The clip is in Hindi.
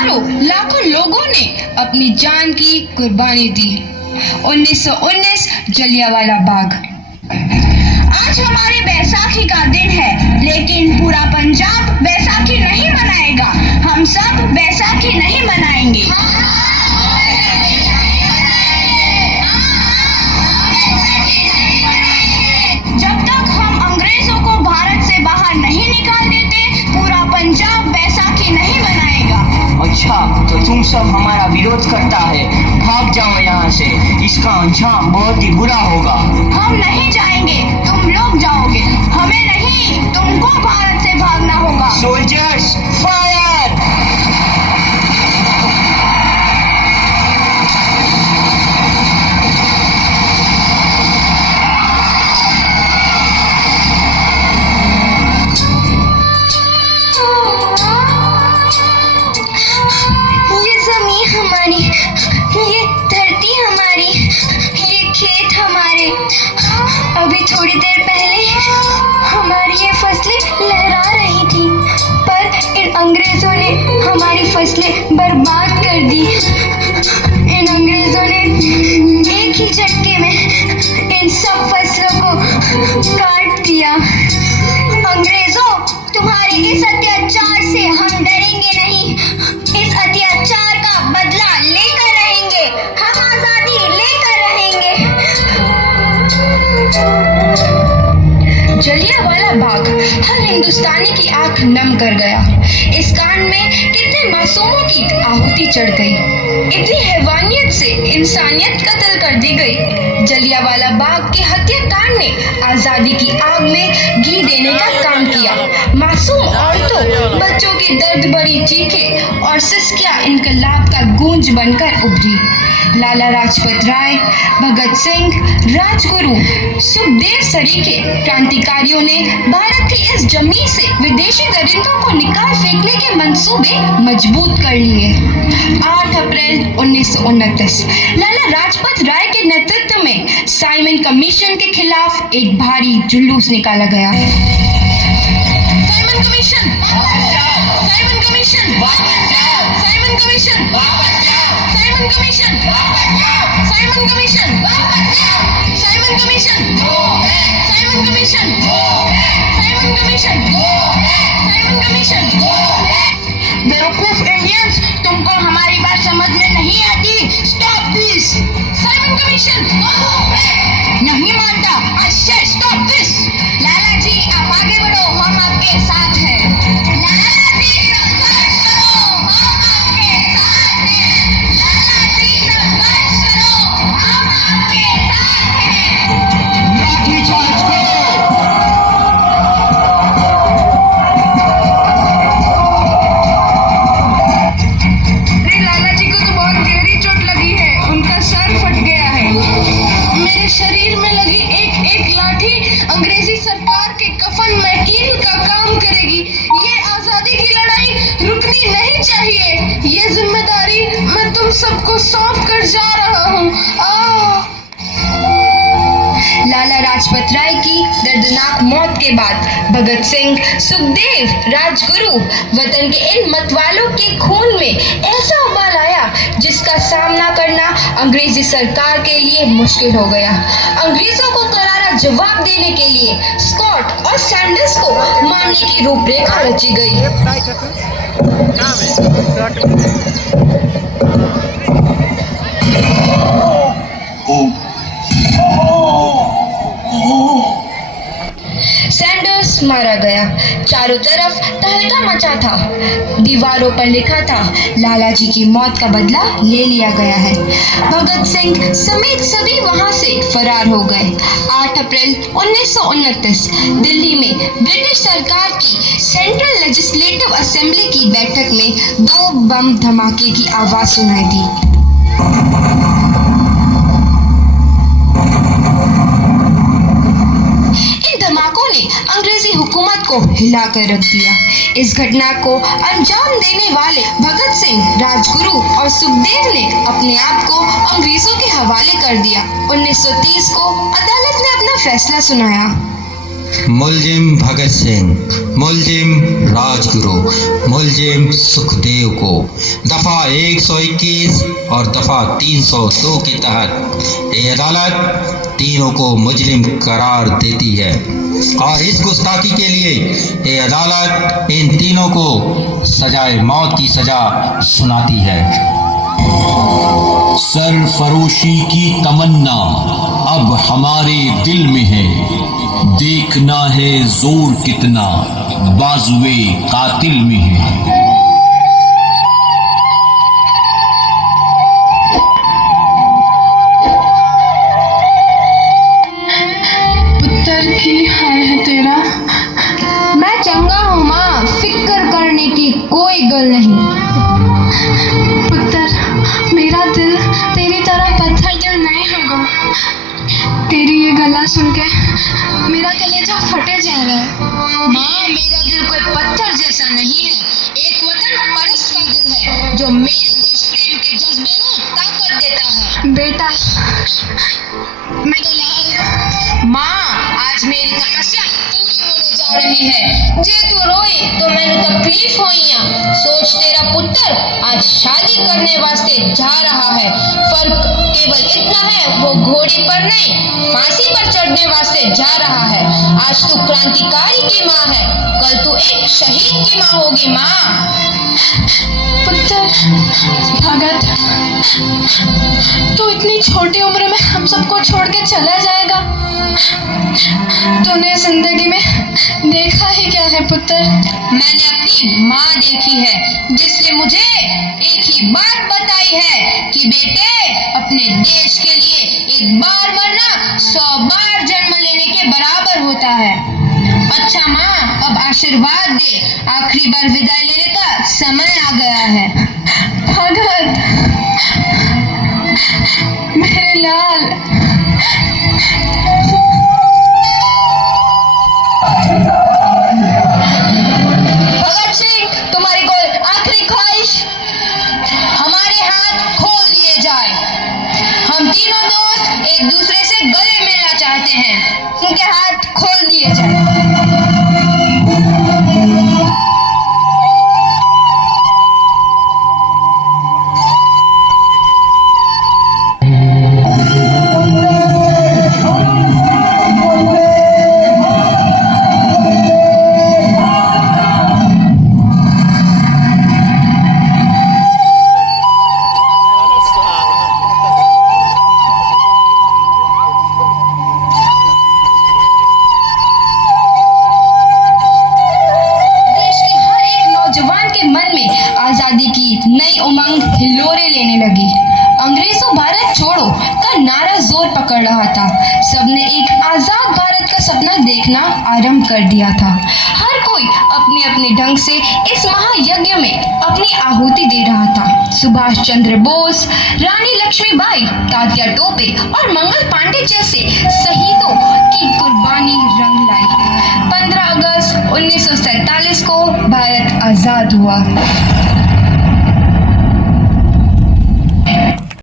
हजारों लाखों लोगों ने अपनी जान की कुर्बानी दी। 1919 जलियांवाला बाग। आज हमारी बैसाखी का दिन है, लेकिन पूरा पंजाब बैसाखी नहीं मनाएगा। हम सब बैसाखी नहीं मनाएंगे। जब तक हम अंग्रेजों को भारत से बाहर नहीं निकाल देते, पूरा पंजाब बैसाखी नहीं मनाएगा। अच्छा, तो तुम सब हमारा विरोध करता है, भाग जाओ यहाँ से, इसका अंजाम बहुत ही बुरा होगा। हम नहीं जाएंगे, तुम लोग जाओगे। हमें नहीं, तुमको भारत से भागना होगा। Soldiers fire! ये जमीन हमारी, ये धरती हमारी, ये खेत हमारे। अभी थोड़ी देर पहले हमारी ये फसलें लहरा रही थी, पर इन अंग्रेजों ने हमारी फसलें बर्बाद कर दी। इन अंग्रेजों ने एक ही झटके में इन सब फसलों को काट दिया। अंग्रेजों, तुम्हारे इस अत्याचार से हम डरेंगे नहीं। इस अत्याचार का बदला लेकर रहेंगे। हम आजादी लेकर रहेंगे। जलियांवाला बाग हर हिंदुस्तानी की आंख नम कर गया। इस कांड में कितने मासूमों की आहुति चढ़ गई। इतनी हैवानियत से इंसानियत कत्ल कर दी गई। जलियांवाला बाग के हत्याकांड ने आजादी की आग में घी देने का काम किया। मासूम औरतों, बच्चों की दर्द भरी चीखें और सिसकियां इनकलाब का गूंज बनकर उभरी। लाला लाजपत राय, भगत सिंह, राजगुरु, सुखदेव सरीखे क्रांतिकारियों ने भारत की इस जमीन से विदेशी दरिंदों को निकाल फेंकने के मंसूबे मजबूत कर लिए। 8 अप्रैल 1929 लाला लाजपत राय के नेतृत्व में साइमन कमीशन के खिलाफ एक भारी जुलूस निकाला गया। Simon commission, Simon commission, Simon commission, Simon commission, Simon commission, Simon commission, Simon commission, Simon commission, Simon commission. बेवकूफ इंडियंस, तुमको हमारी बात समझ में नहीं आती। Stop this. साइमन कमीशन नहीं मानता। आई से स्टॉप दिस। लाला जी, आप आगे बढ़ो, हम आपके साथ हैं। लाला जी, संघर्ष करो, हम आपके साथ हैं। लाला जी, संघर्ष करो, हम आपके साथ हैं। लाठी चार्ज करो! लाला जी को तो बहुत गहरी चोट लगी है, उनका सर फट गया है। मेरे शरीर में लगी एक एक लाठी अंग्रेजी सरकार के कफन में कील का काम करेगी। ये आजादी की लड़ाई रुकनी नहीं चाहिए। ये जिम्मेदारी मैं तुम सबको सौंप कर जा रहा हूँ। लाला लाजपत राय की दर्दनाक मौत के बाद भगत सिंह, सुखदेव, राजगुरु वतन के इन मतवालों के खून में ऐसा उबाल आया जिसका सामना करना अंग्रेजी सरकार के लिए मुश्किल हो गया। अंग्रेजों को करारा जवाब देने के लिए स्कॉट और सैंडर्स को मारने की रूपरेखा रची गई। सैंडर्स मारा गया। चारों तरफ तहलका मचा था। दीवारों पर लिखा था, लाला जी की मौत का बदला ले लिया गया है। भगत सिंह समेत सभी वहां से फरार हो गए। 8 अप्रैल 1929 दिल्ली में ब्रिटिश सरकार की सेंट्रल लेजिस्लेटिव असेंबली की बैठक में 2 बम धमाके की आवाज सुनाई दी। अंग्रेजी हुकूमत को हिला कर रख दिया। इस घटना को अंजाम देने वाले भगत सिंह, राजगुरु और सुखदेव ने अपने आप को अंग्रेजों के हवाले कर दिया। 1930 को अदालत ने अपना फैसला सुनाया। मुलजिम भगत सिंह, मुलजिम राजगुरु, मुलजिम सुखदेव को दफ़ा 121 और दफ़ा 302 के तहत ये अदालत तीनों को मुजरिम करार देती है और इस गुस्ताखी के लिए ये अदालत इन तीनों को सजाए मौत की सजा सुनाती है। सरफरोशी की तमन्ना अब हमारे दिल में है, देखना है जोर कितना बाजुए कातिल में है। पुत्र की हाल है तेरा? मैं चंगा हूँ माँ, फिक्र करने की कोई गल नहीं। पुत्र, मेरा दिल तेरी तरह पत्थर दिल नहीं होगा। तेरी ये गला सुन के मेरा कलेजा फटे जा रहा है। माँ, मेरा दिल कोई पत्थर जैसा नहीं है, एक वतन परस्त का दिल है जो मेरे देश प्रेम के जज्बे में ताकत देता है। बेटा, मेरे लाल। माँ, आज मेरी तपस्या पूरी होने जा रही है। जे तू रोई तो मैंने तकलीफ होइया। सोच, तेरा पुत्र आज शादी करने वास्ते जा रहा है। फर्क केवल इतना है, वो घोड़े पर नहीं फांसी पर चढ़ने वास्ते जा रहा है। आज तू क्रांतिकारी की माँ है, कल तू एक शहीद की माँ होगी। माँ, पुत्र भगत, तू इतनी छोटी उम्र में हम सबको छोड़ के चला जाएगा? तूने जिंदगी में देखा ही क्या है पुत्र? मैंने अपनी माँ देखी है, जिसने मुझे एक ही बात बताई है कि बेटे, अपने देश के लिए एक बार मरना 100 बार जन्म लेने के बराबर होता है। अच्छा माँ, अब आशीर्वाद दे, आखिरी बार विदाई लेने का समय आ गया है। भगत, मेरे लाल। भगत सिंह, तुम्हारी कोई आखिरी ख्वाहिश? हमारे हाथ खोल दिए जाए। हम तीनों दोस्त एक दूसरे से गले मिलना चाहते हैं, उनके हाथ खोल दिए जाए। आजादी की नई उमंग हिलोरे लेने लगी। अंग्रेजों भारत छोड़ो का नारा जोर पकड़ रहा था। सबने एक आजाद भारत का सपना देखना आरंभ कर दिया था। हर कोई अपने अपने ढंग से इस महायज्ञ में अपनी आहुति दे रहा था। सुभाष चंद्र बोस, रानी लक्ष्मीबाई, तात्या टोपे और मंगल पांडे जैसे शहीदों की कुर्बानी रंग लाई। 15 अगस्त 1947 को भारत आजाद हुआ।